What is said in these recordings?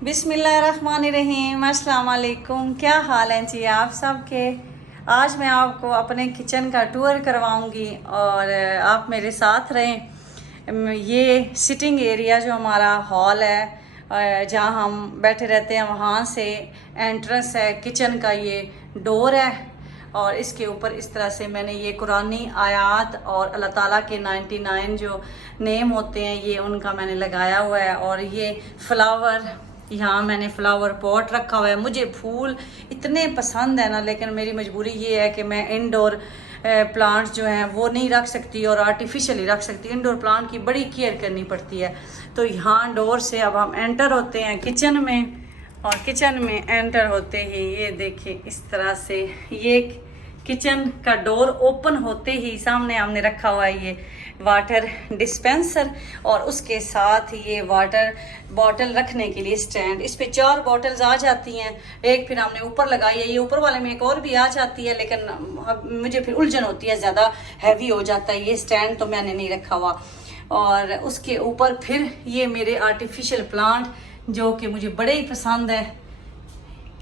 बिस्मिल्लाहिर्रहमानिर्रहीम। अस्सलाम वालेकुम। क्या हाल हैं जी आप सब के। आज मैं आपको अपने किचन का टूर करवाऊंगी और आप मेरे साथ रहें। ये सिटिंग एरिया जो हमारा हॉल है जहाँ हम बैठे रहते हैं, वहाँ से एंट्रेंस है किचन का, ये डोर है और इसके ऊपर इस तरह से मैंने ये कुरानी आयात और अल्लाह ताला के 99 जो नेम होते हैं ये उनका मैंने लगाया हुआ है। और ये फ्लावर, यहाँ मैंने फ्लावर पॉट रखा हुआ है। मुझे फूल इतने पसंद है ना, लेकिन मेरी मजबूरी ये है कि मैं इंडोर प्लांट्स जो हैं वो नहीं रख सकती और आर्टिफिशियली रख सकती। इंडोर प्लांट की बड़ी केयर करनी पड़ती है। तो यहाँ डोर से अब हम एंटर होते हैं किचन में, और किचन में एंटर होते ही ये देखिए इस तरह से ये किचन का डोर ओपन होते ही सामने हमने रखा हुआ है ये वाटर डिस्पेंसर और उसके साथ ये वाटर बॉटल रखने के लिए स्टैंड। इस पे 4 बॉटल्स आ जाती हैं। एक फिर हमने ऊपर लगाई है, ये ऊपर वाले में एक और भी आ जाती है, लेकिन मुझे फिर उलझन होती है, ज़्यादा हैवी हो जाता है ये स्टैंड, तो मैंने नहीं रखा हुआ। और उसके ऊपर फिर ये मेरे आर्टिफिशियल प्लांट जो कि मुझे बड़े ही पसंद है,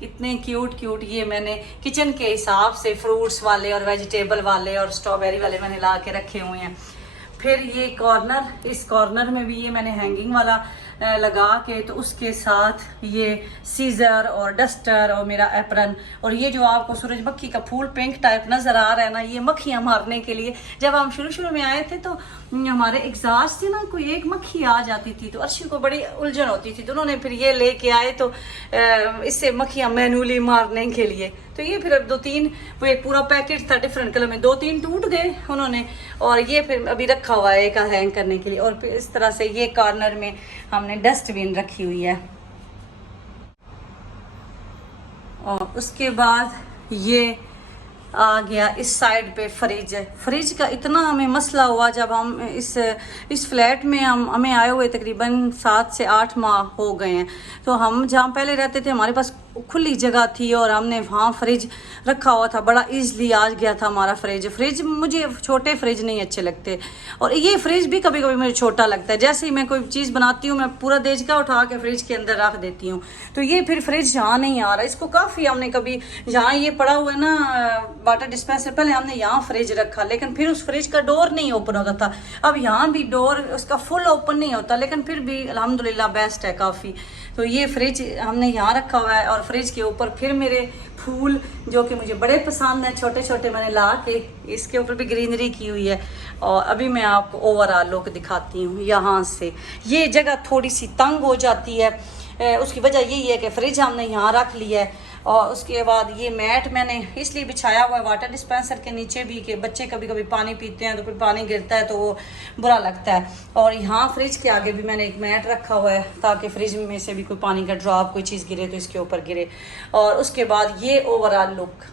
कितने क्यूट क्यूट। ये मैंने किचन के हिसाब से फ्रूट्स वाले और वेजिटेबल वाले और स्ट्रॉबेरी वाले मैंने ला के रखे हुए हैं। फिर ये कॉर्नर, इस कॉर्नर में भी ये मैंने हैंगिंग वाला लगा के, तो उसके साथ ये सीजर और डस्टर और मेरा एप्रन। और ये जो आपको सूरजमुखी का फूल पिंक टाइप नज़र आ रहा है ना, ये मक्खियाँ मारने के लिए। जब हम शुरू शुरू में आए थे तो हमारे एग्जॉस्ट से ना कोई एक मक्खी आ जाती थी, तो अर्शी को बड़ी उलझन होती थी, तो उन्होंने फिर ये लेके आए तो इससे मक्खियाँ मैनुअली मारने के लिए। तो ये फिर 2-3 वो एक पूरा पैकेट था डिफरेंट कलर में, 2-3 टूट गए उन्होंने, और ये फिर अभी रखा हुआ है एक हैंग करने के लिए। और फिर इस तरह से ये कॉर्नर में हमने डस्टबिन रखी हुई है। और उसके बाद ये आ गया इस साइड पे फ्रिज है। फ्रिज का इतना हमें मसला हुआ जब हम इस फ्लैट में हमें आए हुए तकरीबन 7 से 8 माह हो गए हैं। तो हम जहाँ पहले रहते थे हमारे पास खुली जगह थी और हमने वहाँ फ्रिज रखा हुआ था, बड़ा इजली आ गया था हमारा फ्रिज। मुझे छोटे फ्रिज नहीं अच्छे लगते और ये फ्रिज भी कभी कभी मुझे छोटा लगता है। जैसे ही मैं कोई चीज़ बनाती हूँ मैं पूरा देजका उठा के फ्रिज के अंदर रख देती हूँ, तो ये फिर फ्रिज यहाँ नहीं आ रहा। इसको काफ़ी हमने कभी यहाँ ये पड़ा हुआ है ना वाटर डिस्पेंसर, पहले हमने यहाँ फ्रिज रखा, लेकिन फिर उस फ्रिज का डोर नहीं ओपन होता था। अब यहाँ भी डोर उसका फुल ओपन नहीं होता, लेकिन फिर भी अल्हम्दुलिल्लाह बेस्ट है काफ़ी। तो ये फ्रिज हमने यहाँ रखा हुआ है और फ्रिज के ऊपर फिर मेरे फूल जो कि मुझे बड़े पसंद हैं, छोटे छोटे मैंने ला के इसके ऊपर भी ग्रीनरी की हुई है। और अभी मैं आपको ओवरऑल लुक दिखाती हूँ। यहाँ से ये जगह थोड़ी सी तंग हो जाती है, उसकी वजह यही है कि फ्रिज हमने यहाँ रख लिया है। और उसके बाद ये मैट मैंने इसलिए बिछाया हुआ है वाटर डिस्पेंसर के नीचे भी कि बच्चे कभी कभी पानी पीते हैं तो फिर पानी गिरता है तो वो बुरा लगता है। और यहाँ फ्रिज के आगे भी मैंने एक मैट रखा हुआ है ताकि फ्रिज में से भी कोई पानी का ड्रॉप कोई चीज़ गिरे तो इसके ऊपर गिरे। और उसके बाद ये ओवरऑल लुक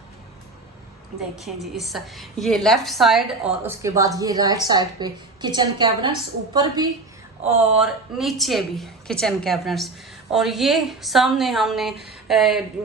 देखें जी, इस ये लेफ्ट साइड और उसके बाद ये राइट साइड पे किचन कैबिनेट्स, ऊपर भी और नीचे भी किचन कैबिनेट्स। और ये सामने हमने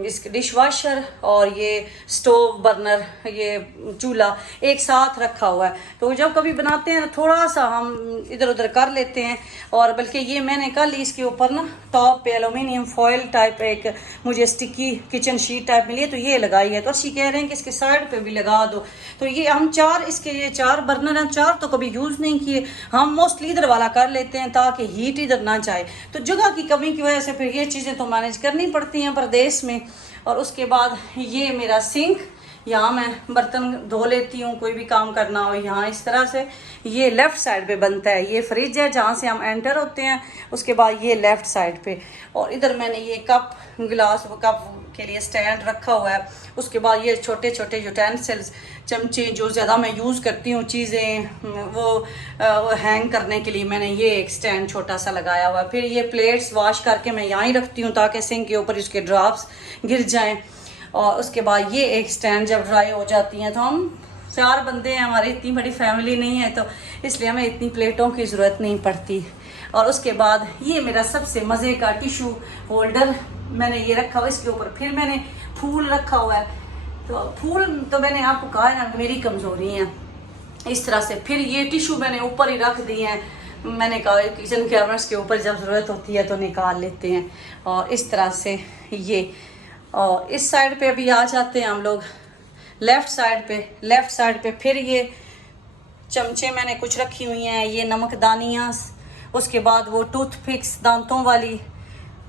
इस डिश वॉशर और ये स्टोव बर्नर, ये चूल्हा एक साथ रखा हुआ है। तो जब कभी बनाते हैं थोड़ा सा हम इधर उधर कर लेते हैं। और बल्कि ये मैंने कल इसके ऊपर ना टॉप पे एलुमिनियम फॉयल टाइप एक मुझे स्टिकी किचन शीट टाइप मिली है, तो ये लगाई है। तो अच्छी कह रहे हैं कि इसके साइड पे भी लगा दो। तो ये हम इसके ये 4 बर्नर हैं, 4 तो कभी यूज़ नहीं किए। हम मोस्टली इधर वाला कर लेते हैं ताकि हीट इधर ना जाए। तो जगह की कमी की वजह से फिर ये चीज़ें तो मैनेज करनी पड़ती हैं परदेश में। और उसके बाद ये मेरा सिंक, यहाँ मैं बर्तन धो लेती हूँ कोई भी काम करना हो। यहाँ इस तरह से ये लेफ़्ट साइड पे बनता है। ये फ्रिज है जहाँ से हम एंटर होते हैं, उसके बाद ये लेफ़्ट साइड पे। और इधर मैंने ये कप गिलास कप के लिए स्टैंड रखा हुआ है। उसके बाद ये छोटे छोटे यूटेंसिल्स, चमचे जो ज़्यादा मैं यूज़ करती हूँ चीज़ें वो हैंग करने के लिए मैंने ये एक स्टैंड छोटा सा लगाया हुआ है। फिर ये प्लेट्स वॉश करके मैं यहाँ ही रखती हूँ ताकि सिंक के ऊपर इसके ड्रॉप्स गिर जाएँ। और उसके बाद ये एक स्टैंड जब ड्राई हो जाती हैं, तो हम 4 बंदे हैं, हमारी इतनी बड़ी फैमिली नहीं है, तो इसलिए हमें इतनी प्लेटों की ज़रूरत नहीं पड़ती। और उसके बाद ये मेरा सबसे मज़े का टिशू होल्डर मैंने ये रखा हुआ, इसके ऊपर फिर मैंने फूल रखा हुआ है। तो फूल तो मैंने आपको कहा है ना मेरी कमज़ोरी है इस तरह से। फिर ये टिशू मैंने ऊपर ही रख दिए हैं मैंने कहा किचन कैबिनेट्स के ऊपर जब ज़रूरत होती है तो निकाल लेते हैं। और इस तरह से ये, और इस साइड पे अभी आ जाते हैं हम लोग लेफ़्ट साइड पे फिर ये चमचे मैंने कुछ रखी हुई हैं, ये नमकदानियाँ, उसके बाद वो टूथपिक्स दांतों वाली,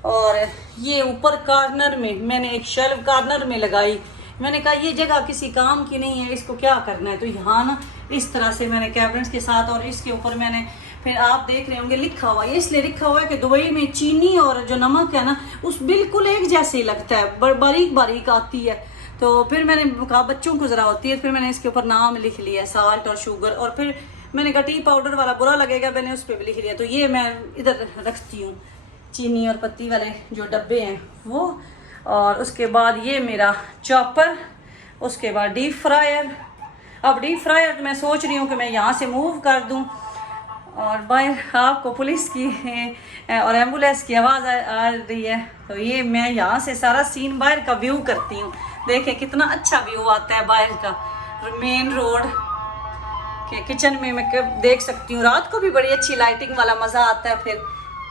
और ये ऊपर कॉर्नर में मैंने एक शेल्फ कॉर्नर में लगाई। मैंने कहा ये जगह किसी काम की नहीं है, इसको क्या करना है। तो यहाँ ना इस तरह से मैंने कैबिनेट्स के साथ, और इसके ऊपर मैंने फिर आप देख रहे होंगे लिखा हुआ है, इसलिए लिखा हुआ है कि दुबई में चीनी और जो नमक है ना उस बिल्कुल एक जैसे ही लगता है, बारीक बारीक आती है। तो फिर मैंने कहा बच्चों को ज़रा होती है, फिर मैंने इसके ऊपर नाम लिख लिया साल्ट और शुगर, और फिर मैंने कहा टी पाउडर वाला बुरा लगेगा, मैंने उस पर भी लिख लिया। तो ये मैं इधर रखती हूँ चीनी और पत्ती वाले जो डब्बे हैं वो। और उसके बाद ये मेरा चॉपर, उसके बाद डीप फ्रायर। अब डीप फ्रायर मैं सोच रही हूँ कि मैं यहाँ से मूव कर दूँ, और बाहर आपको पुलिस की और एम्बुलेंस की आवाज़ आ रही है। तो ये मैं यहाँ से सारा सीन बाहर का व्यू करती हूँ। देखें कितना अच्छा व्यू आता है बाहर का, मेन रोड के किचन में मैं देख सकती हूँ। रात को भी बड़ी अच्छी लाइटिंग वाला मज़ा आता है। फिर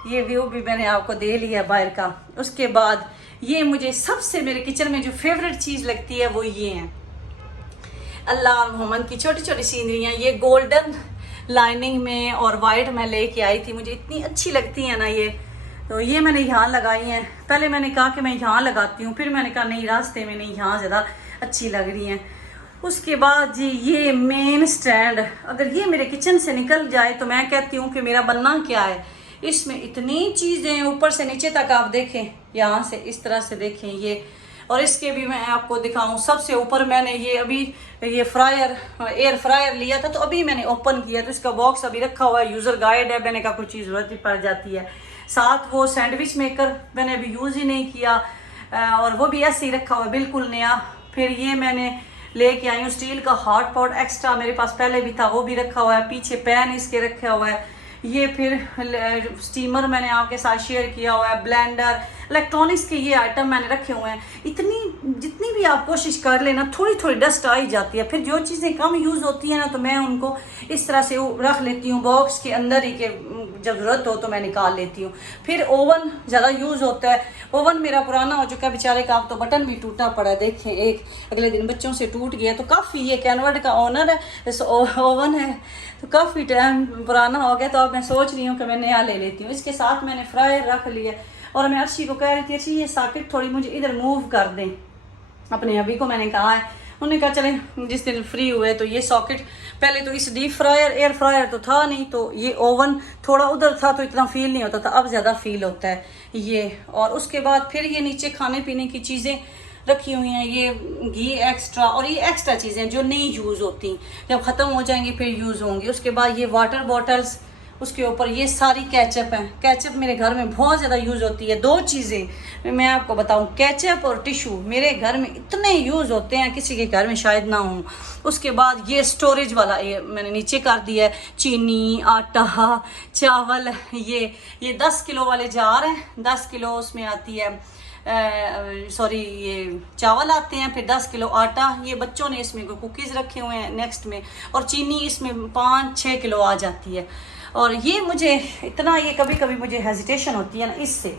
ये व्यू भी मैंने आपको दे लिया बाहर का। उसके बाद ये मुझे सबसे मेरे किचन में जो फेवरेट चीज़ लगती है वो ये है अल्लाह मोहम्मद की छोटी छोटी सीनरियाँ। ये गोल्डन लाइनिंग में और वाइट मैं लेके आई थी, मुझे इतनी अच्छी लगती है ना ये। तो ये मैंने यहाँ लगाई हैं। पहले मैंने कहा कि मैं यहाँ लगाती हूँ, फिर मैंने कहा नहीं रास्ते में नहीं, यहाँ ज़्यादा अच्छी लग रही हैं। उसके बाद जी ये मेन स्टैंड, अगर ये मेरे किचन से निकल जाए तो मैं कहती हूँ कि मेरा बनना क्या है। इसमें इतनी चीज़ें ऊपर से नीचे तक आप देखें, यहाँ से इस तरह से देखें ये। और इसके भी मैं आपको दिखाऊं, सबसे ऊपर मैंने ये अभी ये एयर फ्रायर लिया था, तो अभी मैंने ओपन किया। तो इसका बॉक्स अभी रखा हुआ है, यूज़र गाइड है, मैंने कहा कोई चीज़ ज़रूरत ही पड़ जाती है। साथ वो सैंडविच मेकर मैंने अभी यूज़ ही नहीं किया, और वो भी ऐसे ही रखा हुआ है बिल्कुल नया। फिर ये मैंने लेके आई हूँ स्टील का हॉट पॉट, एक्स्ट्रा मेरे पास पहले भी था, वो भी रखा हुआ है। पीछे पैन इसके रखा हुआ है। ये फिर स्टीमर मैंने आपके साथ शेयर किया हुआ है। ब्लेंडर, इलेक्ट्रॉनिक्स के ये आइटम मैंने रखे हुए हैं। जितनी भी आप कोशिश कर लेना थोड़ी थोड़ी डस्ट आ ही जाती है। फिर जो चीज़ें कम यूज़ होती हैं ना तो मैं उनको इस तरह से रख लेती हूँ बॉक्स के अंदर ही, के जब ज़रूरत हो तो मैं निकाल लेती हूँ। फिर ओवन ज़्यादा यूज़ होता है। ओवन मेरा पुराना हो चुका है बेचारे का, अब तो बटन भी टूटा पड़ा है। देखें एक अगले दिन बच्चों से टूट गया। तो काफ़ी ये कैनवर्ड का ओनर है, ओवन है, तो काफ़ी टाइम पुराना हो गया। तो अब मैं सोच रही हूँ कि मैं नया ले लेती हूँ। इसके साथ मैंने फ्रायर रख लिया। और मैं अर्शी को कह रही थी अर्शी ये सॉकेट थोड़ी मुझे इधर मूव कर दें, अपने अभी को मैंने कहा है। उन्होंने कहा चलें जिस दिन फ्री हुए। तो ये सॉकेट पहले तो इस डीप फ्रायर एयर फ्रायर तो था नहीं, तो ये ओवन थोड़ा उधर था तो इतना फील नहीं होता था, अब ज़्यादा फील होता है ये। और उसके बाद फिर ये नीचे खाने पीने की चीज़ें रखी हुई हैं, ये घी एक्स्ट्रा, और ये एक्स्ट्रा चीज़ें जो नहीं यूज़ होती, जब ख़त्म हो जाएंगी फिर यूज़ होंगी। उसके बाद ये वाटर बॉटल्स, उसके ऊपर ये सारी केचप है। केचप मेरे घर में बहुत ज़्यादा यूज़ होती है। दो चीज़ें मैं आपको बताऊं, केचप और टिशू मेरे घर में इतने यूज़ होते हैं, किसी के घर में शायद ना हो। उसके बाद ये स्टोरेज वाला ये मैंने नीचे कर दिया है, चीनी, आटा, चावल। ये 10 किलो वाले जार हैं, 10 किलो उसमें आती है ये चावल आते हैं, फिर 10 किलो आटा। ये बच्चों ने इसमें कुकीज़ रखे हुए हैं नेक्स्ट में, और चीनी इसमें 5-6 किलो आ जाती है। और ये मुझे इतना, ये कभी कभी मुझे हेजिटेशन होती है ना इससे,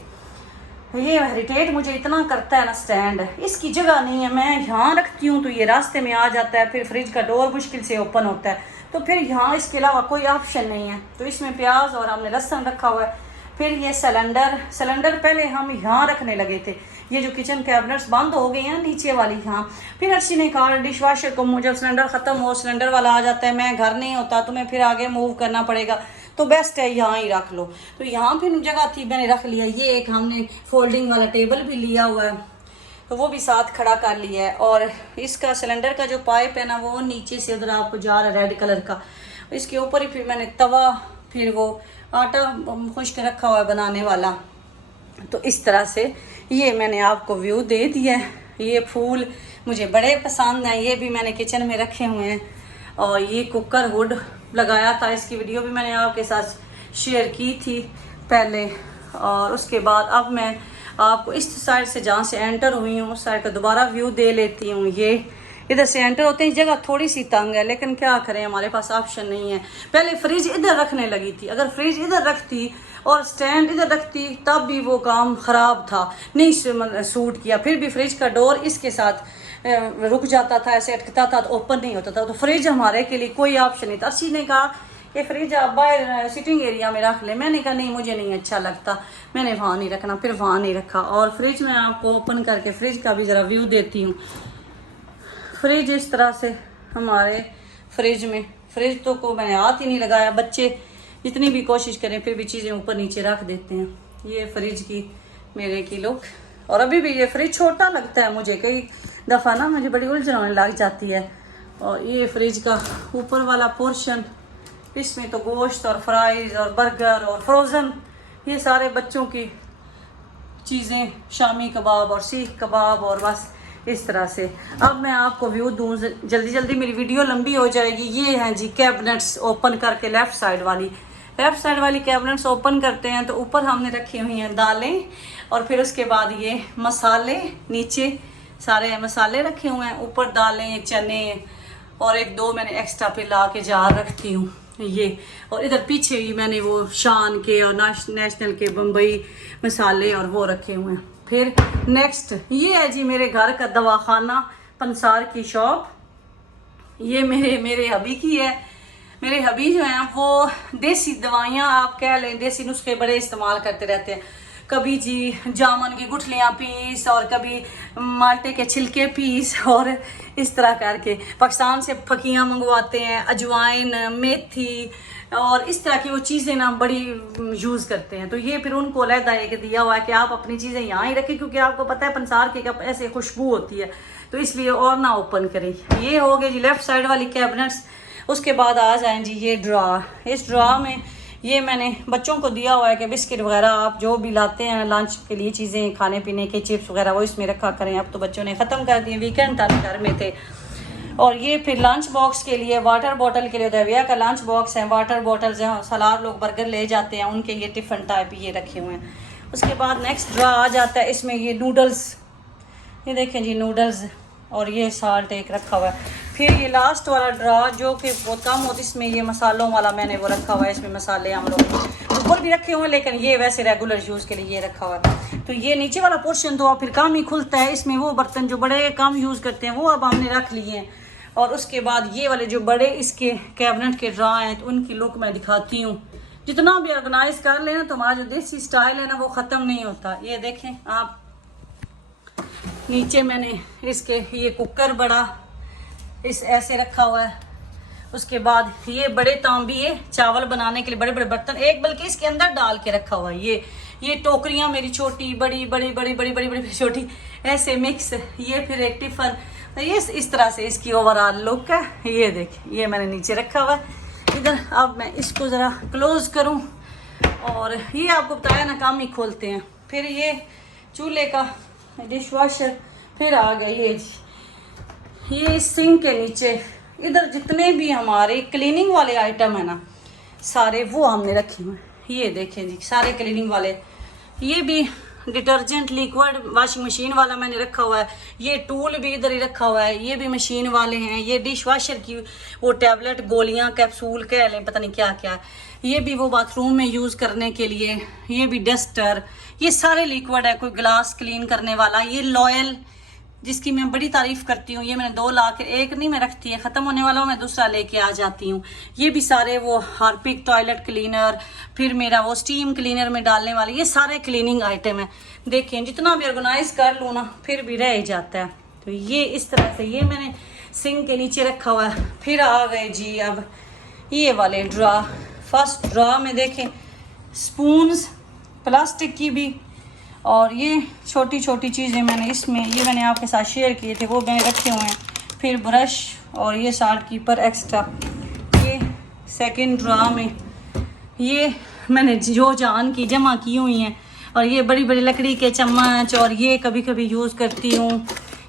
ये इरिटेट मुझे इतना करता है ना स्टैंड, इसकी जगह नहीं है। मैं यहाँ रखती हूँ तो ये रास्ते में आ जाता है, फिर फ्रिज का डोर मुश्किल से ओपन होता है, तो फिर यहाँ इसके अलावा कोई ऑप्शन नहीं है। तो इसमें प्याज और हमने लहसुन रखा हुआ है। फिर ये सिलेंडर पहले हम यहाँ रखने लगे थे, ये जो किचन कैबिनेट्स बंद हो गए हैं नीचे वाली यहाँ। फिर अर्शी ने कहा डिश वाशर को जब सिलेंडर ख़त्म हो, सिलेंडर वाला आ जाता है, मैं घर नहीं होता, तुम्हें फिर आगे मूव करना पड़ेगा, तो बेस्ट है यहाँ ही रख लो। तो यहाँ फिर जगह थी, मैंने रख लिया। ये एक हमने फोल्डिंग वाला टेबल भी लिया हुआ है, तो वो भी साथ खड़ा कर लिया है। और इसका सिलेंडर का जो पाइप है ना वो नीचे से उधर आपको जा रहा है रेड कलर का, इसके ऊपर ही फिर मैंने तवा, फिर वो आटा खुश्क रखा हुआ है बनाने वाला। तो इस तरह से ये मैंने आपको व्यू दे दिया है। ये फूल मुझे बड़े पसंद हैं, ये भी मैंने किचन में रखे हुए हैं। और ये कुकर हुड लगाया था, इसकी वीडियो भी मैंने आपके साथ शेयर की थी पहले। और उसके बाद अब मैं आपको इस साइड से जहाँ से एंटर हुई हूँ उस साइड का दोबारा व्यू दे लेती हूँ। ये इधर से एंटर होते हैं, जगह थोड़ी सी तंग है, लेकिन क्या करें, हमारे पास ऑप्शन नहीं है। पहले फ्रिज इधर रखने लगी थी, अगर फ्रिज इधर रखती और स्टैंड इधर रखती तब भी वो काम ख़राब था, नहीं सूट किया। फिर भी फ्रिज का डोर इसके साथ रुक जाता था, ऐसे अटकता था, तो ओपन नहीं होता था। तो फ्रिज हमारे के लिए कोई ऑप्शन नहीं था। अर्शी ने कहा कि फ्रिज आप बाहर सिटिंग एरिया में रख ले। मैंने कहा नहीं, मुझे नहीं अच्छा लगता, मैंने वहाँ नहीं रखना, फिर वहाँ नहीं रखा। और फ्रिज में आपको ओपन करके फ्रिज का भी ज़रा व्यू देती हूँ। फ्रिज इस तरह से हमारे फ्रिज में, फ्रिज तो को मैंने हाथ ही नहीं लगाया, बच्चे जितनी भी कोशिश करें फिर भी चीज़ें ऊपर नीचे रख देते हैं। ये फ्रिज की मेरे की लुक। और अभी भी ये फ्रिज छोटा लगता है मुझे, कई दफ़ा ना मुझे बड़ी उलझन होने लग जाती है। और ये फ्रिज का ऊपर वाला पोर्शन, इसमें तो गोश्त और फ्राइज़ और बर्गर और फ्रोज़न, ये सारे बच्चों की चीज़ें, शामी कबाब और सीख कबाब और बस इस तरह से। अब मैं आपको व्यू दूँ, जल्दी जल्दी मेरी वीडियो लंबी हो जाएगी। ये हैं जी कैबिनेट्स ओपन करके, लेफ़्ट साइड वाली कैबिनेट्स ओपन करते हैं तो ऊपर हमने रखी हुई हैं दालें, और फिर उसके बाद ये मसाले, नीचे सारे मसाले रखे हुए हैं, ऊपर दालें, चने और एक दो मैंने एक्स्ट्रा पे ला के जार रखती हूँ ये। और इधर पीछे ही मैंने वो शान के और नेशनल के बम्बई मसाले और वो रखे हुए हैं। फिर नेक्स्ट ये है जी मेरे घर का दवाखाना, पंसार की शॉप। ये मेरे हबी की है। मेरे हबी जो हैं वो देसी दवाइयाँ, आप कह लें देसी नुस्खे बड़े इस्तेमाल करते रहते हैं। कभी जी जामुन की गुठलियाँ पीस, और कभी माल्टे के छिलके पीस, और इस तरह करके पाकिस्तान से फकियाँ मंगवाते हैं, अजवाइन, मेथी और इस तरह की वो चीज़ें ना बड़ी यूज़ करते हैं। तो ये फिर उनको अलहदा एक दिया हुआ है कि आप अपनी चीज़ें यहाँ ही रखें, क्योंकि आपको पता है पंसार की कप ऐसे खुशबू होती है, तो इसलिए और ना ओपन करें। ये हो गए जी लेफ़्ट साइड वाली कैबिनेट्स। उसके बाद आ जाएँ जी ये ड्रा। इस ड्रा में ये मैंने बच्चों को दिया हुआ है कि बिस्किट वगैरह आप जो भी लाते हैं लंच के लिए, चीज़ें खाने पीने के, चिप्स वगैरह, वो इसमें रखा करें। अब तो बच्चों ने ख़त्म कर दिए, वीकेंड था घर में थे। और ये फिर लंच बॉक्स के लिए, वाटर बॉटल के लिए दविया का लंच बॉक्स है, वाटर बॉटल जहाँ सलाद लोग बर्गर ले जाते हैं उनके ये टिफ़िन टाइप ये रखे हुए हैं। उसके बाद नेक्स्ट ड्रा आ जाता है, इसमें ये नूडल्स, ये देखें जी नूडल्स, और ये साल्ट एक रखा हुआ है। फिर ये लास्ट वाला ड्रा जो कि बहुत कम होता है, इसमें ये मसालों वाला मैंने वो रखा हुआ है। इसमें मसाले हम लोग ऊपर भी रखे हुए हैं, लेकिन ये वैसे रेगुलर यूज़ के लिए ये रखा हुआ है। तो ये नीचे वाला पोर्शन तो फिर कम ही खुलता है। इसमें वो बर्तन जो बड़े कम यूज़ करते हैं वो अब हमने रख लिए हैं। और उसके बाद ये वाले जो बड़े इसके कैबिनेट के ड्रा हैं तो उनकी लुक मैं दिखाती हूँ। जितना भी ऑर्गेनाइज कर लेना तो हमारा जो देसी स्टाइल है ना वो ख़त्म नहीं होता। ये देखें आप, नीचे मैंने इसके ये कुकर बड़ा इस ऐसे रखा हुआ है। उसके बाद ये बड़े तांबिए चावल बनाने के लिए, बड़े बड़े बर्तन एक बल्कि इसके अंदर डाल के रखा हुआ है। ये टोकरियाँ मेरी छोटी बड़ी बड़ी बड़ी बड़ी बड़ी बड़ी छोटी ऐसे मिक्स। ये फिर एक टिफ़न, ये इस तरह से इसकी ओवरऑल लुक है। ये देखिए ये मैंने नीचे रखा हुआ है इधर। अब मैं इसको ज़रा क्लोज करूँ, और ये आपको बताया ना काम ही खोलते हैं। फिर ये चूल्हे का डिश वॉशर। फिर आ गए ये सिंक के नीचे, इधर जितने भी हमारे क्लीनिंग वाले आइटम है ना सारे वो हमने रखे हुए हैं। ये देखें जी सारे क्लीनिंग वाले, ये भी डिटर्जेंट लिक्विड वॉशिंग मशीन वाला मैंने रखा हुआ है। ये टूल भी इधर ही रखा हुआ है, ये भी मशीन वाले हैं। ये डिश वॉशर की वो टैबलेट, गोलियां, कैप्सूल कह लें, पता नहीं क्या क्या। ये भी वो बाथरूम में यूज़ करने के लिए। ये भी डस्टर, ये सारे लिक्विड है। कोई ग्लास क्लीन करने वाला, ये लॉयल जिसकी मैं बड़ी तारीफ़ करती हूँ, ये मैंने 2 ला के, एक नहीं मैं रखती है, ख़त्म होने वाला हूँ मैं दूसरा लेके आ जाती हूँ। ये भी सारे वो हार्पिक टॉयलेट क्लीनर, फिर मेरा वो स्टीम क्लीनर में डालने वाले, ये सारे क्लीनिंग आइटम है। देखें जितना भी ऑर्गेनाइज कर लूँ ना फिर भी रह जाता है। तो ये इस तरह से ये मैंने सिंक के नीचे रखा हुआ है। फिर आ गए जी अब ये वाले ड्रा। फर्स्ट ड्रा में देखें स्पून्स प्लास्टिक की भी, और ये छोटी छोटी चीज़ें मैंने इसमें, ये मैंने आपके साथ शेयर किए थे वो मैंने रखे हुए हैं। फिर ब्रश और ये साल्ट कीपर एक्स्ट्रा। ये सेकंड ड्रा में ये मैंने जो जान की जमा की हुई हैं, और ये बड़ी बड़ी लकड़ी के चम्मच, और ये कभी कभी यूज़ करती हूँ।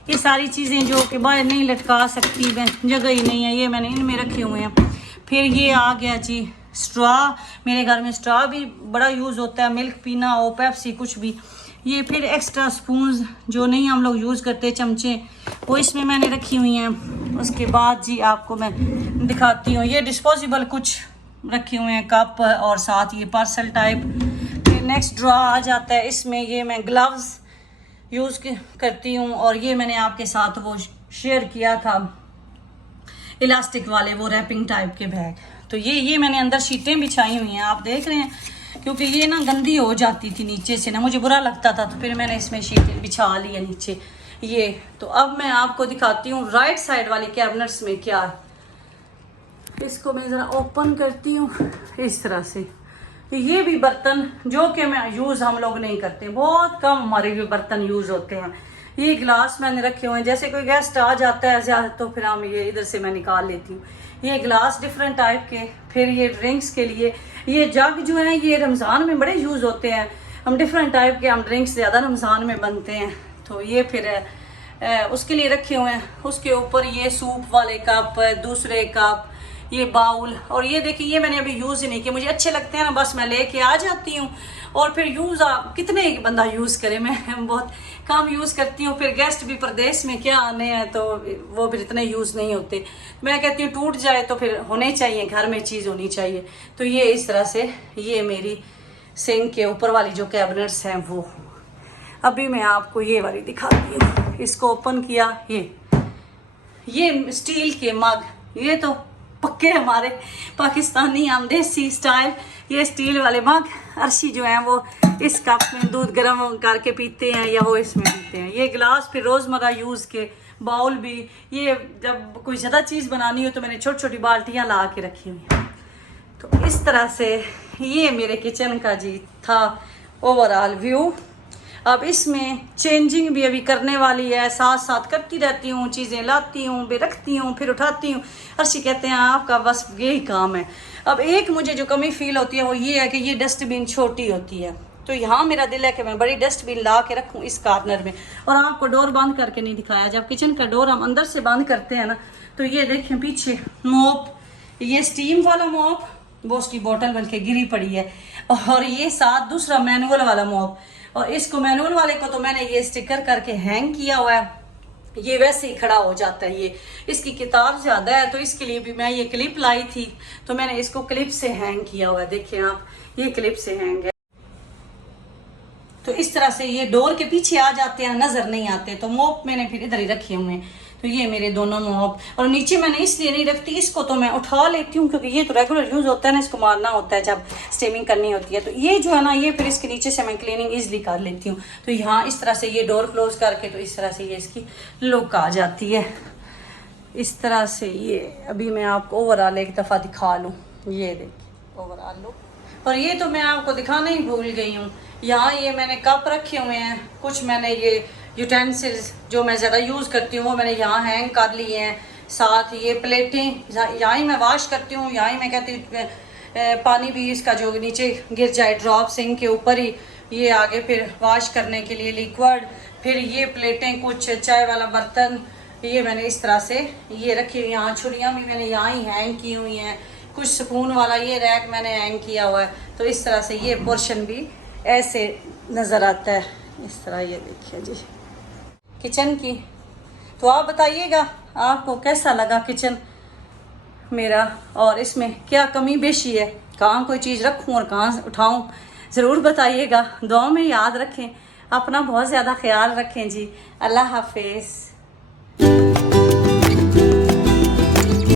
ये सारी चीज़ें जो कि बाहर नहीं लटका सकती, जगह ही नहीं है, ये मैंने इनमें रखे हुए हैं। फिर ये आ गया जी स्ट्रॉ। मेरे घर में स्ट्रॉ भी बड़ा यूज़ होता है, मिल्क पीना हो, पेप्सी कुछ भी। ये फिर एक्स्ट्रा स्पून्स जो नहीं हम लोग यूज़ करते, चमचे वो इसमें मैंने रखी हुई हैं। उसके बाद जी आपको मैं दिखाती हूँ, ये डिस्पोजेबल कुछ रखे हुए हैं कप और साथ ये पार्सल टाइप। फिर नेक्स्ट ड्रॉ आ जाता है, इसमें ये मैं ग्लव्स यूज़ करती हूँ। और ये मैंने आपके साथ वो शेयर किया था इलास्टिक वाले वो रैपिंग टाइप के बैग। तो ये मैंने अंदर शीटें बिछाई हुई हैं, आप देख रहे हैं, क्योंकि ये ना गंदी हो जाती थी नीचे से ना, मुझे बुरा लगता था, तो फिर मैंने इसमें शीटें बिछा ली है नीचे ये। तो अब मैं आपको दिखाती हूँ राइट साइड वाले कैबिनेट्स में क्या है। इसको मैं ज़रा ओपन करती हूँ इस तरह से। ये भी बर्तन जो कि मैं यूज़ हम लोग नहीं करते, बहुत कम हमारे भी बर्तन यूज़ होते हैं। ये गिलास मैंने रखे हुए हैं, जैसे कोई गेस्ट आ जाता है ज़्यादा तो फिर हम ये इधर से मैं निकाल लेती हूँ। ये गिलास डिफरेंट टाइप के। फिर ये ड्रिंक्स के लिए ये जग जो है ये रमज़ान में बड़े यूज़ होते हैं। हम डिफरेंट टाइप के हम ड्रिंक्स ज़्यादा रमज़ान में बनते हैं, तो ये फिर उसके लिए रखे हुए हैं। उसके ऊपर ये सूप वाले कप, दूसरे कप, ये बाउल। और ये देखिए ये मैंने अभी यूज़ ही नहीं किया, मुझे अच्छे लगते हैं ना, बस मैं लेके आ जाती हूँ और फिर यूज़ कितने एक बंदा यूज़ करे, मैं बहुत कम यूज़ करती हूँ। फिर गेस्ट भी प्रदेश में क्या आने हैं तो वो फिर इतने यूज़ नहीं होते। मैं कहती हूँ टूट जाए तो फिर होने चाहिए, घर में चीज़ होनी चाहिए। तो ये इस तरह से ये मेरी सिंक के ऊपर वाली जो कैबिनेट्स हैं वो। अभी मैं आपको ये वाली दिखाती हूँ। इसको ओपन किया, ये स्टील के मग, ये तो पक्के हमारे पाकिस्तानी हम देसी स्टाइल। ये स्टील वाले मग अर्शी जो हैं वो इस कप में दूध गर्म करके पीते हैं या वो इसमें पीते हैं। ये गिलास फिर रोज़मर्रा यूज़ के बाउल भी। ये जब कोई ज़्यादा चीज़ बनानी हो तो मैंने छोटी छोटी बाल्टियाँ ला के रखी हुई हैं। तो इस तरह से ये मेरे किचन का जी था ओवरऑल व्यू। अब इसमें चेंजिंग भी अभी करने वाली है, साथ साथ करती रहती हूँ, चीज़ें लाती हूँ, फिर रखती हूँ, फिर उठाती हूँ। अर्शी कहते हैं आपका बस यही काम है। अब एक मुझे जो कमी फील होती है वो ये है कि ये डस्टबिन छोटी होती है, तो यहाँ मेरा दिल है कि मैं बड़ी डस्टबिन ला के रखूँ इस कॉर्नर में। और आपको डोर बंद करके नहीं दिखाया, जब किचन का डोर हम अंदर से बंद करते हैं ना, तो ये देखें पीछे मोप, ये स्टीम वाला मोप, वो उसकी बोतल बल्कि गिरी पड़ी है। और ये साथ दूसरा मैनुअल वाला मोप, और इसको मैनुअल वाले को तो मैंने ये स्टिकर करके हैंग किया हुआ है, ये वैसे ही खड़ा हो जाता है। ये इसकी किताब ज़्यादा है तो इसके लिए भी मैं ये क्लिप लाई थी, तो मैंने इसको क्लिप से हैंग किया हुआ है। देखिए आप, ये क्लिप से हैंग है। तो इस तरह से ये डोर के पीछे आ जाते हैं, नज़र नहीं आते। तो मोप मैंने फिर इधर ही रखे हुए हैं। तो ये मेरे दोनों मोप, और नीचे मैंने इसलिए नहीं रखती, इसको तो मैं उठा लेती हूँ क्योंकि ये तो रेगुलर यूज़ होता है ना, इसको मारना होता है जब स्टीमिंग करनी होती है। तो ये जो है ना, ये फिर इसके नीचे से मैं क्लीनिंग ईजिली कर लेती हूँ। तो यहाँ इस तरह से ये डोर क्लोज करके, तो इस तरह से ये इसकी लुक आ जाती है। इस तरह से ये अभी मैं आपको ओवरऑल एक दफ़ा दिखा लूँ। ये देखिए ओवरऑल लुक। और ये तो मैं आपको दिखाना ही भूल गई हूँ, यहाँ ये मैंने कप रखे हुए हैं, कुछ मैंने ये यूटेंसिल्स जो मैं ज़्यादा यूज़ करती हूँ वो मैंने यहाँ हैंग कर लिए हैं। साथ ये प्लेटें यहाँ ही मैं वॉश करती हूँ, यहाँ ही मैं कहती हूँ पानी भी इसका जो नीचे गिर जाए ड्रॉप सिंक के ऊपर ही, ये आगे फिर वॉश करने के लिए लिक्विड। फिर ये प्लेटें, कुछ चाय वाला बर्तन, ये मैंने इस तरह से ये रखी हुई। यहाँ छुरियाँ भी मैंने यहाँ ही हैंग की हुई हैं। कुछ स्पून वाला ये रैक मैंने हैंग किया हुआ है। तो इस तरह से ये पोर्शन भी ऐसे नज़र आता है, इस तरह। ये देखिए जी किचन की। तो आप बताइएगा आपको कैसा लगा किचन मेरा, और इसमें क्या कमी बेशी है, कहाँ कोई चीज़ रखूँ और कहाँ उठाऊँ, ज़रूर बताइएगा। दुआ में याद रखें, अपना बहुत ज़्यादा ख्याल रखें जी। अल्लाह हाफिज़।